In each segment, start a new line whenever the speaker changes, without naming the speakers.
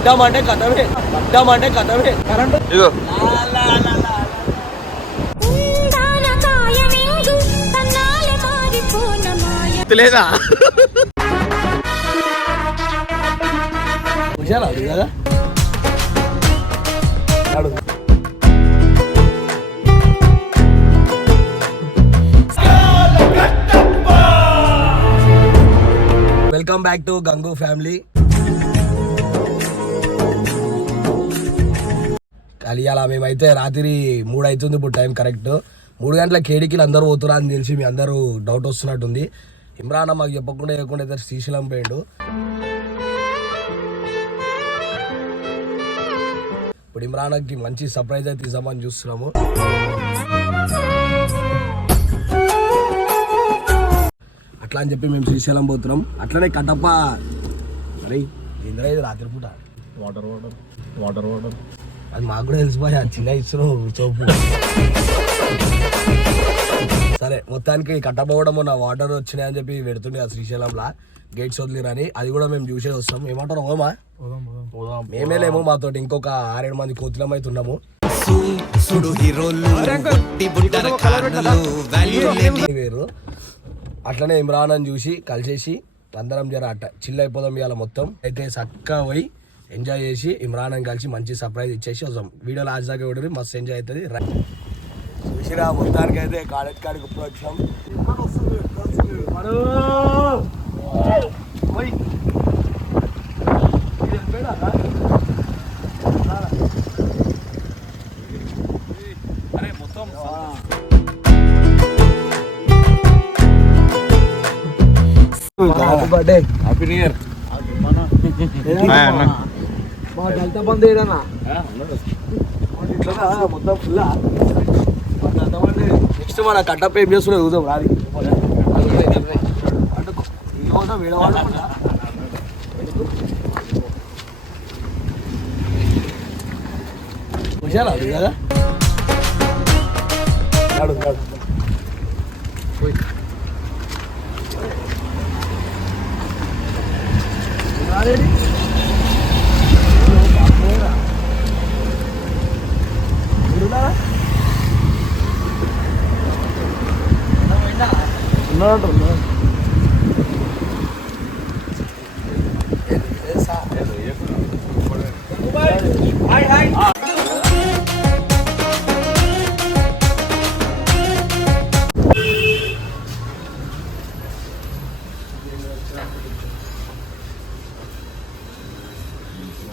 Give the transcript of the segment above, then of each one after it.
పడ్డామంటే కథమే పడ్డామంటే కథమే. Current?
మాయ
లేదా
కదా? Welcome back to Gangu family కలియాల మేమైతే రాత్రి మూడు అవుతుంది ఇప్పుడు టైం కరెక్ట్. మూడు గంటల కేడికిలు అందరూ పోతురా అని తెలిసి మీ అందరూ డౌట్ వస్తున్నట్టుంది. ఇమ్రాన్ మాకు చెప్పకుండా చెప్పకుండా అయితే శ్రీశైలం పోయిండు. ఇప్పుడు ఇమ్రాన్కి మంచి సర్ప్రైజ్ అయితే ఇద్దామని చూస్తున్నాము. అట్లా అని చెప్పి మేము శ్రీశైలం పోతున్నాం. అట్లనే కట్టప్ప అరే ఇంద్ర ఇది వాటర్ వాటర్ వాటర్ వాటర్ అది మాకు కూడా తెలిసిపోయి చిన్న ఇస్తున్నావు చోపు. సరే మొత్తానికి కట్టపోవడం మొన్న వాటర్ వచ్చినాయని చెప్పి పెడుతుండే ఆ శ్రీశైలంలో. గేట్స్ వదిలిరని అది కూడా మేము చూసే వస్తాం. ఏమంటారు ఓమా? మేమే లేము మాతోటి ఇంకొక ఆరేడు మంది కోతులం అయితే ఉన్నాము. వేరు. అట్లనే ఇమ్రాన్ అని చూసి కలిసేసి అందరం జర అట్ట చిల్ అయిపోదాం ఇవాళ మొత్తం. అయితే చక్కగా పోయి ఎంజాయ్ చేసి ఇమ్రాన్ అని కలిసి మంచి సర్ప్రైజ్ ఇచ్చేసి వస్తాం. వీడియో లాస్ట్ దాకా కూడా మస్తు ఎంజాయ్ అవుతుంది. చూసిరా మొత్తానికి అయితే కాలేజ్ కాడికి ఇప్పుడు వచ్చాం? Happy birthday
happy new year
మా బంధు ఏడన్నా ఇట్లా మొత్తం ఫుల్ నెక్స్ట్ మన కట్టప్ప ఏం చేస్తున్నావు చూద్దాం రాది. అది కదా? నాడు నాడు పోయి. ఉన్నాడు ఉన్నాడు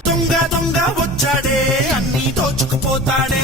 దొంగ దొంగ వచ్చాడే అన్ని దోచుకుపోతాడే.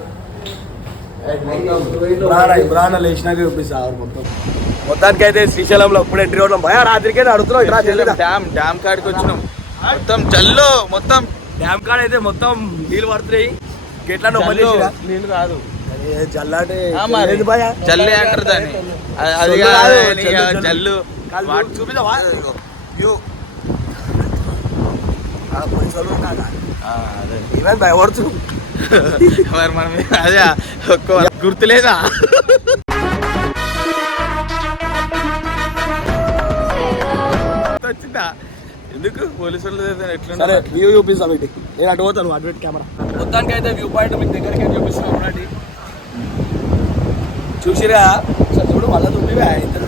లేచినాక చూపిస్తారు మొత్తం. మొత్తానికి అయితే శ్రీశైలంలో ఇప్పుడు ఎంట్రీ అవడం భయ రాత్రికే అడుగుతున్నావు ఇక్కడ
డ్యామ్ డ్యామ్ కాడికి వచ్చినాం. మొత్తం జల్లు మొత్తం
డ్యామ్ కాడ అయితే మొత్తం నీళ్ళు పడుతున్నాయి. గేట్లా
నీళ్ళు కాదు
జల్లాంటి. భయ.
జల్లే అంటారు దాన్ని. అది- కాదు
జల్లు.
ఆ, అదే.
ఏమైంది భయపడుతు
మరి మనం అదే ఒక్క గుర్తులేదా? వచ్చిందా ఎందుకు? పోలీసులు ఎట్లా
సరే వ్యూ చూపిస్తా పెట్టి నేను అటు పోతాను అటు పెట్టి కెమెరా మొత్తానికి అయితే వ్యూ పాయింట్ మీకు దగ్గరికి వెళ్ళి చూపిస్తాను ఒకటి చూసిరా? సరే చూడు మళ్ళీ చూపివా ఇద్దరు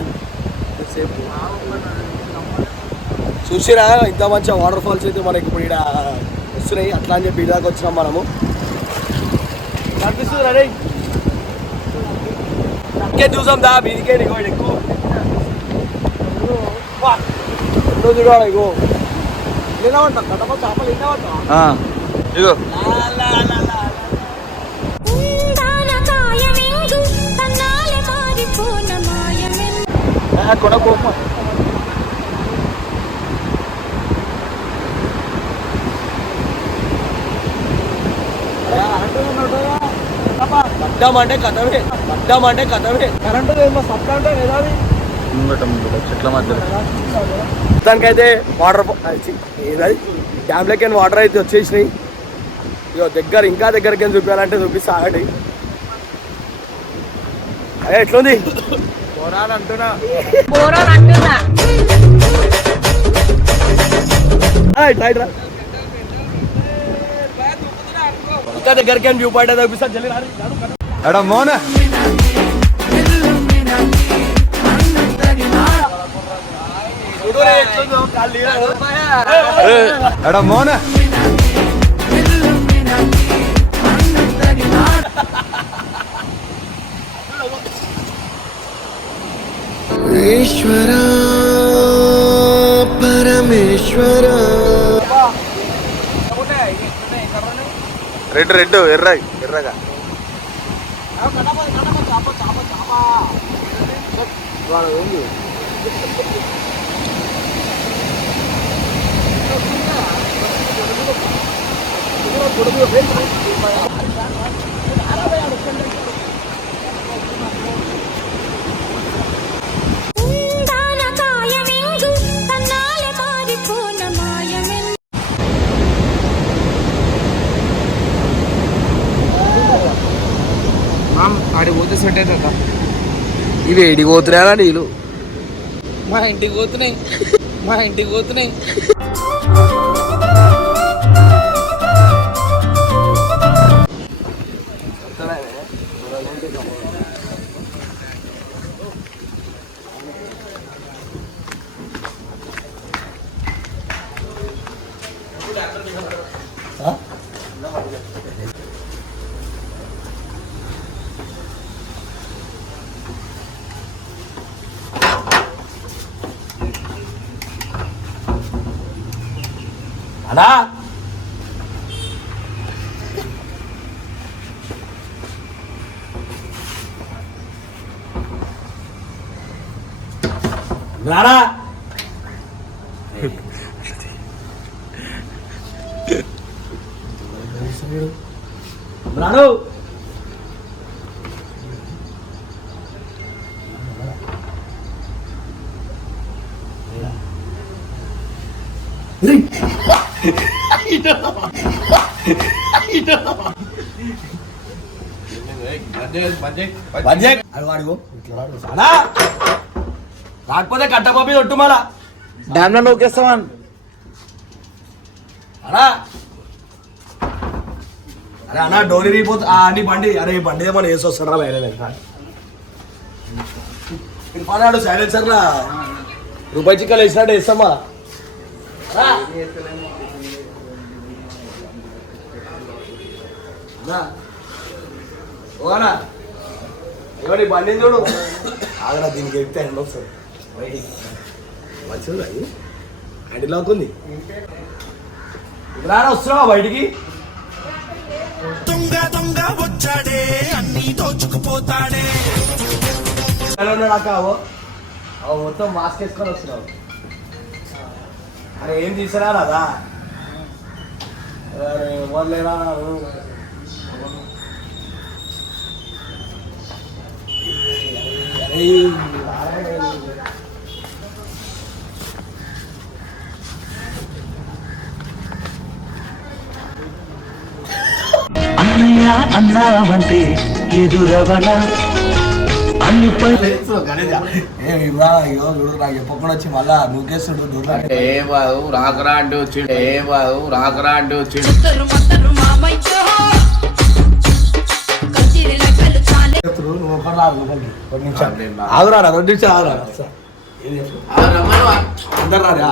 సేపు చూసిరా? ఇంత మంచిగా వాటర్ ఫాల్స్ అయితే మనకి ఇప్పుడు ఇక్కడ వస్తున్నాయి. అట్లా అని చెప్పి ఇలాగ వచ్చినాం మనము. కనిపిస్తుంది రే ఇంకే చూసాం దా మీదికే నీకు ఎక్కువ వా. ఎన్నో చూడాలి ఇగో చేపలు
కాయమింగు తన్నాలే మారిపోన మాయమెందు
కొనకోమ్మ
కట్టామంటే కథమే కట్టామంటే కథమే. కరెంటు?
ముంగట ముంగట చెట్ల మధ్యలో.
దానికైతే వాటర్ ఏదది? డ్యామ్లోకి వాటర్ అయితే వచ్చేసినాయి. ఇగో దగ్గర ఇంకా దగ్గరికి ఏం చూపించాలంటే చూపిస్తా ఆగండి అదే ఎట్లుంది
అంటున్నా
ఆ, ఇట్రా ఇట్రా ఇంకా దగ్గరికి ఏం వ్యూ పాయింట్ చూపిస్తా జల్లి రారు.
ఎడ మోన. ఎడ మోన
ఈశ్వర పరమేశ్వర
రెడ్ రెడ్ ఎర్ర ఎర్రగా Rồi uống gì? കൊടുക്കുന്നത്
ఇవి ఏడికి పోతున్నాయా నీళ్ళు?
మా ఇంటికి పోతున్నాయి. మా ఇంటికి పోతున్నాయి.
అనా రారా రాను బంజేక్ అది వాడిగో ఇట్లా రాడు అనా రాకపోతే కట్టపప్పి ఒట్టు మళ్ళా
డ్యామ్లో నొక్కేస్తామని
అనా అరే అన్న డోరీ రీపోతే ఆ నీ బండి. అరే బండి ఏమన్నా వేసి ఇది పడాడు సైలెన్సర్లా రూపాయి చిక్కలు వేసినట్టు వేస్తామా రా. అన్నా. ఓ అన్నా. ఇగో నీ బండిని చూడు. ఆగరా దీనికి ఎక్కితే ఎండ వస్తుంది మంచిగా అది హ్యాండిల్ లాక్ ఉంది. రానా వస్తున్నావా బయటికి?
దొంగ దొంగ వచ్చాడే అన్ని దోచుకుపోతాడే.
ఎలా ఉన్నాడు అక్క? అవో అవు మొత్తం మాస్క్ వేసుకొని వస్తున్నావు అరే ఏం తీసుకురా రాదా అరే ఎవరులేరా అరే
అన్నయ్య అన్నావంటే ఎదురవనా? అన్ని
చూడు నాకు చెప్పకుండా వచ్చి మళ్ళా దూరం
అంటే ఏ బాదు రాకరా అంటే వచ్చిండు. ఏ బాదు రాకరా అంటే వచ్చిండు
నువ్వు ఒకటి రాదు రెండు నిమిషాలు ఆగురా రెండు నిమిషాలు ఆగురా. అందరు రారా?